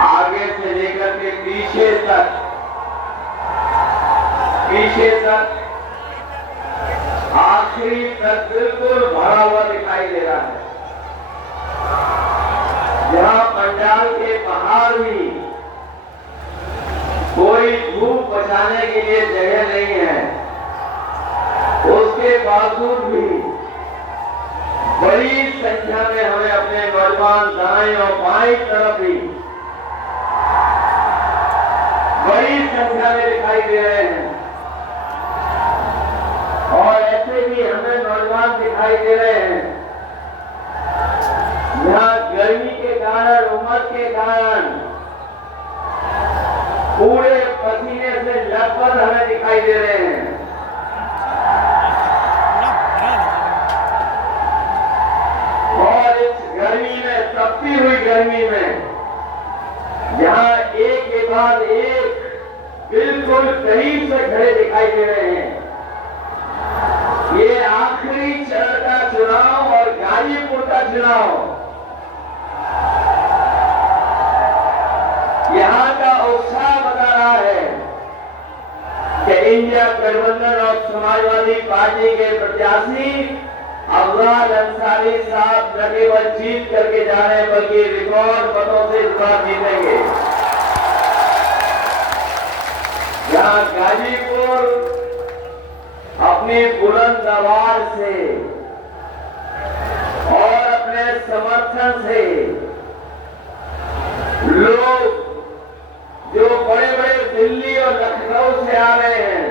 आगे से लेकर के पीछे तक आखिरी तक बिल्कुल भरा हुआ दिखाई दे रहा है। जहां पंडाल के बाहर भी कोई धूप बचाने के लिए जगह नहीं है, उसके बावजूद भी बड़ी संख्या में हमें अपने नौजवान दाएं और बाएं तरफ भी बड़ी संख्या में दिखाई दे रहे हैं। और ऐसे भी हमें नौजवान दिखाई दे रहे हैं जहां गर्मी के कारण, उमस के कारण पूरे पसीने से लथपथ हमें दिखाई दे रहे हैं। और इस गर्मी में, तपती हुई गर्मी में, जहां एक के बाद एक बिल्कुल करीब से खड़े दिखाई दे रहे हैं। ये आखिरी चरण का चुनाव और गाजीपुर का चुनाव, यहां का उत्साह बता रहा है कि इंडिया गठबंधन और समाजवादी पार्टी के प्रत्याशी अफजाल अंसारी साहब न केवल जीत करके जा रहे हैं बल्कि रिकॉर्ड मतों से इस बार जीतेंगे। जहां गाजीपुर अपनी बुलंद आवाज से और अपने समर्थन से लोग जो बड़े बड़े दिल्ली और लखनऊ से आ रहे हैं,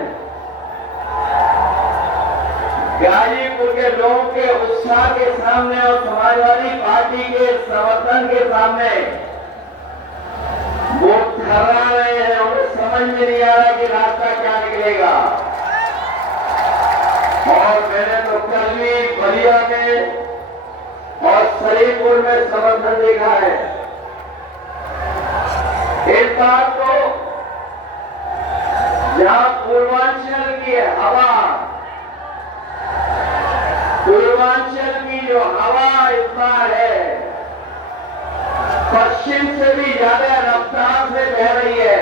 गाजीपुर के लोगों के उत्साह के सामने और समाजवादी पार्टी के समर्थन के सामने वो ठहरा रहे हैं। उन्हें समझ में नहीं आ रहा कि रास्ता क्या निकलेगा। और मैंने तो कल भी बलिया में और शरीफपुर में समर्थन देखा है। इस बार तो जहां पूर्वांचल की हवा, पूर्वांचल की जो हवा इस बार है, पश्चिम से भी ज्यादा रफ्तार से बह रही है।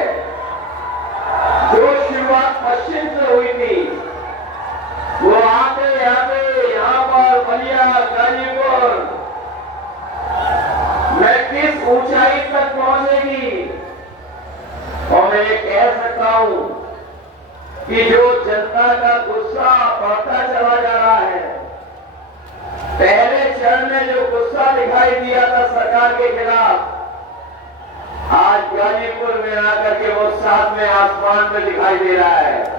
जो शुरुआत पश्चिम से हुई थी, वो आते यहाँ पर बलिया, गाजीपुर में किस ऊंचाई तक पहुंचेगी। और मैं ये कह सकता हूं कि जो जनता का गुस्सा बढ़ता चला जा रहा है, पहले चरण में जो गुस्सा दिखाई दिया था सरकार के खिलाफ, आज गाजीपुर में आकर के वो सातवें आसमान में दिखाई दे रहा है।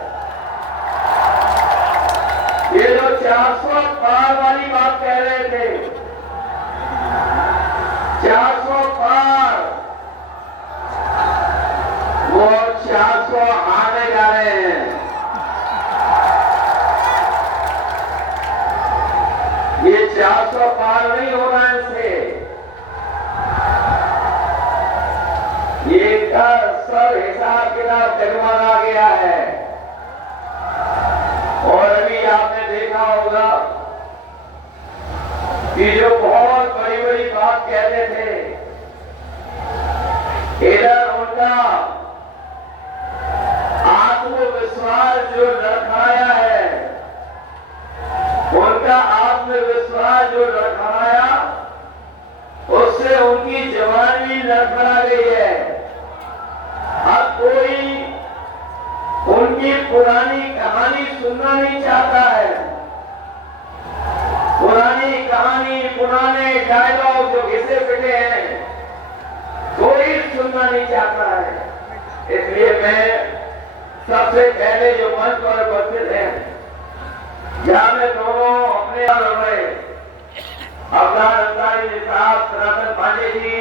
ये जो 400 पार वाली बात कह रहे थे, 400 पार, वो 400 आने जा रहे हैं। ये 400 पार नहीं हो रहा है इससे। ये सब हिसाब किताब डगमगा गया है। और अभी आपने देखा होगा कि जो बहुत बड़ी बड़ी बात कहते थे, इधर उनका आत्मविश्वास जो लड़खड़ाया है, उनका आत्मविश्वास जो लड़खड़ाया, उससे उनकी जवानी लड़खड़ा गई है। अब कोई उनकी पुरानी कहानी सुनना नहीं चाहता है। पुरानी कहानी, पुराने डायलॉग जो घिसे पिटे हैं, कोई सुनना नहीं चाहता है। इसलिए मैं सबसे पहले जो मंच पर उपस्थित हैं, जहां में दोनों अपने अफजाल अंसारी साहब, सनातन पांडे जी,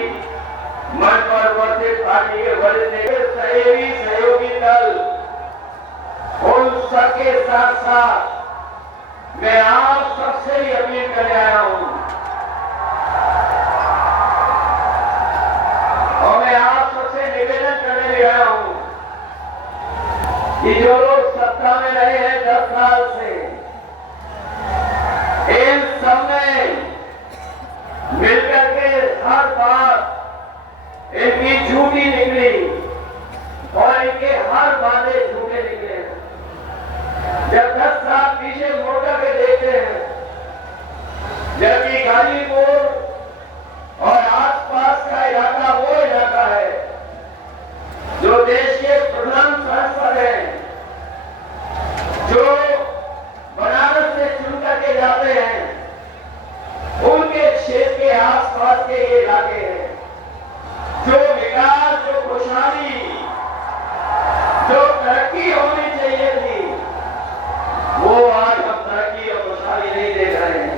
मंच पर उपस्थित पार्टी के वरिष्ठ सहयोगी दल, उन सबके साथ साथ मैं आप सबसे ही अपील करने आया हूं। और मैं आप सबसे निवेदन करने भी आया हूं कि जो लोग सत्ता में रहे हैं 10 साल से, इन सब में मिलकर के हर बात इनकी झूठी निकली और इनके हर वादे झूठे निकले। जब 10 साल पीछे मुड़ के देखते हैं, जबकि गाजीपुर और आसपास का इलाका वो इलाका है जो देश के प्रधान सांसद हैं, जो बनारस से चुन करके जाते हैं, उनके क्षेत्र के आसपास के ये इलाके हैं। जो विकास, जो खुशहाली, जो तरक्की होनी चाहिए थी, वो आज हम तरक्की और खुशहाली नहीं देख रहे हैं।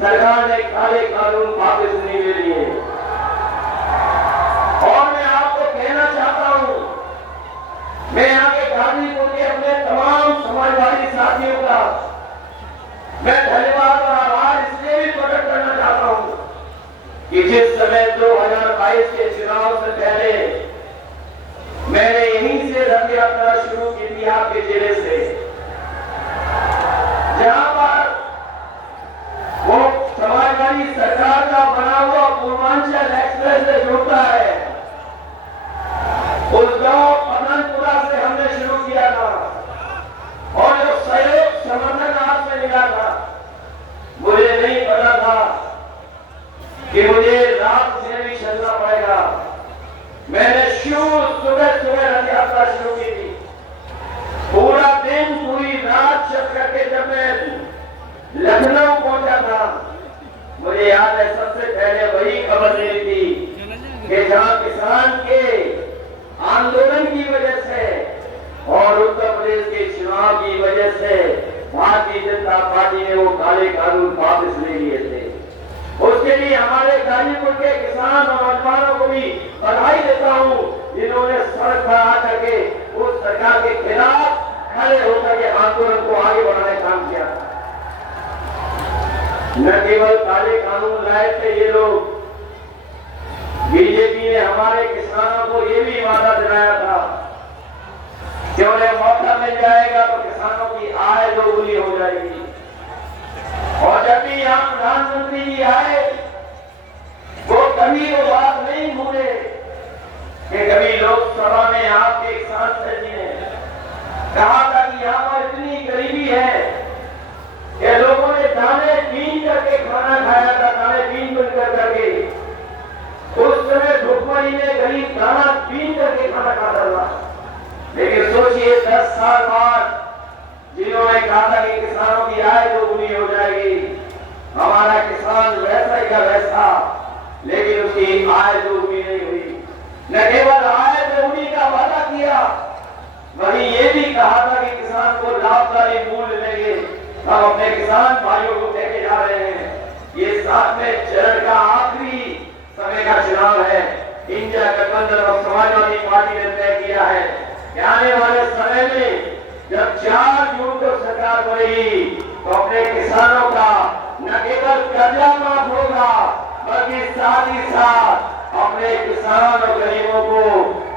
सरकार ने काले कानून वापस नहीं ले लिए। और मैं आपको कहना चाहता हूं, मैं यहाँ के गाजीपुर के अपने तमाम समाजवादी साथियों का मैं धन्यवाद और आभार इसलिए भी प्रकट करना चाहता हूं कि जिस समय 2022 के चुनाव से पहले मैंने यहीं से रथ यात्रा शुरू की थी, आपके जिले से, जहां पर वो समाजवादी सरकार का बना हुआ पूर्वांचल एक्सप्रेस से जुड़ता है, उस गांव पदनपुरा से हमने शुरू किया था। और जो सहयोग समर्थन आपसे मिला था, मुझे नहीं पता था कि मुझे रात में भी चलना पड़ेगा। मैंने सुबह रथ यात्रा शुरू की थी। पूरा दिन, पूरी रात चल करके जब मैं लखनऊ पहुंचा था, मुझे याद है सबसे पहले वही खबर मिली थी कि जहां किसान के आंदोलन की वजह से और उत्तर प्रदेश के चुनाव की वजह से भारतीय जनता पार्टी ने वो काले कानून वापस ले लिए थे। उसके लिए हमारे गाजीपुर के किसान और नौजवानों को भी बधाई देता हूं, जिन्होंने सड़क पर आकर के उस सरकार के खिलाफ खड़े होकर के आंदोलन को आगे बढ़ाने का काम किया। न केवल काले कानून लाए थे ये लोग, बीजेपी ने हमारे किसानों को ये भी वादा दिलाया था कि उन्हें मौका मिल जाएगा तो किसानों की आय दोगुनी हो जाएगी। और जब भी यहाँ प्रधानमंत्री जी आए, वो कभी वो बात नहीं भूले कि कभी लोकसभा में आपके एक सांसद जी ने कहा था कि यहाँ पर इतनी गरीबी है कि लोगों ने दाने बीन करके खाना खाया था, दाने बीन कर करके। उस समय भुखमरी में गरीब दाना बीन करके खाना खाता था। लेकिन सोचिए 10 साल बाद जिन्होंने कहा था कि किसानों की आय दोगुनी हो जाएगी, हमारा किसान वैसा ही का वैसा, लेकिन उसकी आय दोगुनी नहीं हुई। न केवल आय दोगुनी का वादा किया, वहीं ये भी कहा था कि किसान को लाभकारी मूल्य देंगे। हम अपने किसान भाइयों को कहके जा रहे हैं, ये 7वें चरण का आखिरी समय का चुनाव है। इंडिया गठबंधन और समाजवादी पार्टी ने तय किया है कि आने वाले समय में जब 4 जून को सरकार बनेगी तो अपने किसानों का न केवल कर्जा माफ होगा, बल्कि साथ ही साथ अपने किसान और गरीबों को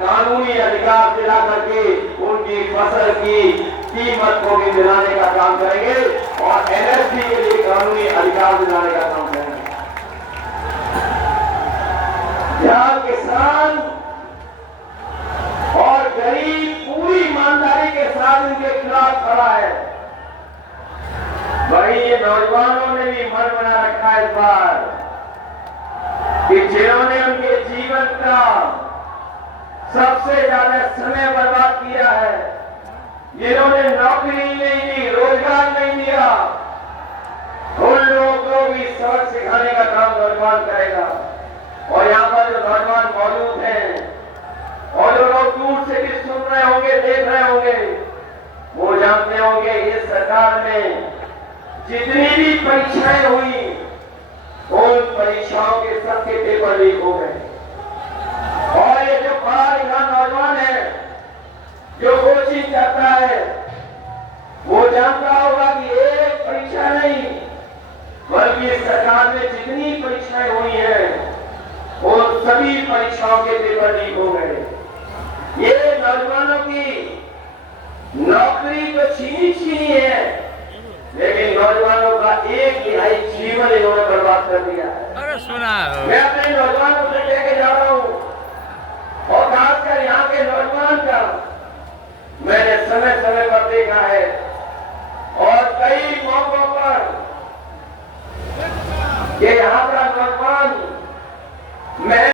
कानूनी अधिकार दिला करके उनकी फसल की कीमत को भी दिलाने का काम करेंगे और एमएसपी के लिए कानूनी अधिकार दिलाने का काम करेंगे। जहां किसान और गरीब पूरी ईमानदारी के साथ उनके खिलाफ खड़ा है, वही ये नौजवानों ने भी मन बना रखा है इस बार कि जिन्होंने उनके जीवन का सबसे ज्यादा समय बर्बाद किया है, जिन्होंने नौकरी नहीं दी, रोजगार नहीं दिया, उन लोगों को भी सबक सिखाने का काम नौजवान करेगा। और यहाँ पर जो नौजवान मौजूद हैं और जो लोग दूर से भी सुन रहे होंगे, देख रहे होंगे, वो जानते होंगे इस सरकार में जितनी भी परीक्षाएं हुई, उन परीक्षाओं के सबके पेपर लीक हो गए। और ये जो पढ़ा लिखा नौजवान है, जो कोचिंग करता है, वो जानता होगा कि एक परीक्षा नहीं, बल्कि सरकार में जितनी परीक्षाएं हुई हैं, उन सभी परीक्षाओं के पेपर लीक हो गए। ये नौजवानों की नौकरी तो छीनी है, लेकिन नौजवानों का 1/3 जीवन इन्होंने बर्बाद कर दिया है। अरे सुना मैं अपने नौजवानों से लेके जा रहा हूं और खासकर यहाँ के नौजवान का मैंने समय समय पर देखा है और कई मौकों पर ये यहाँ का नौजवान मैं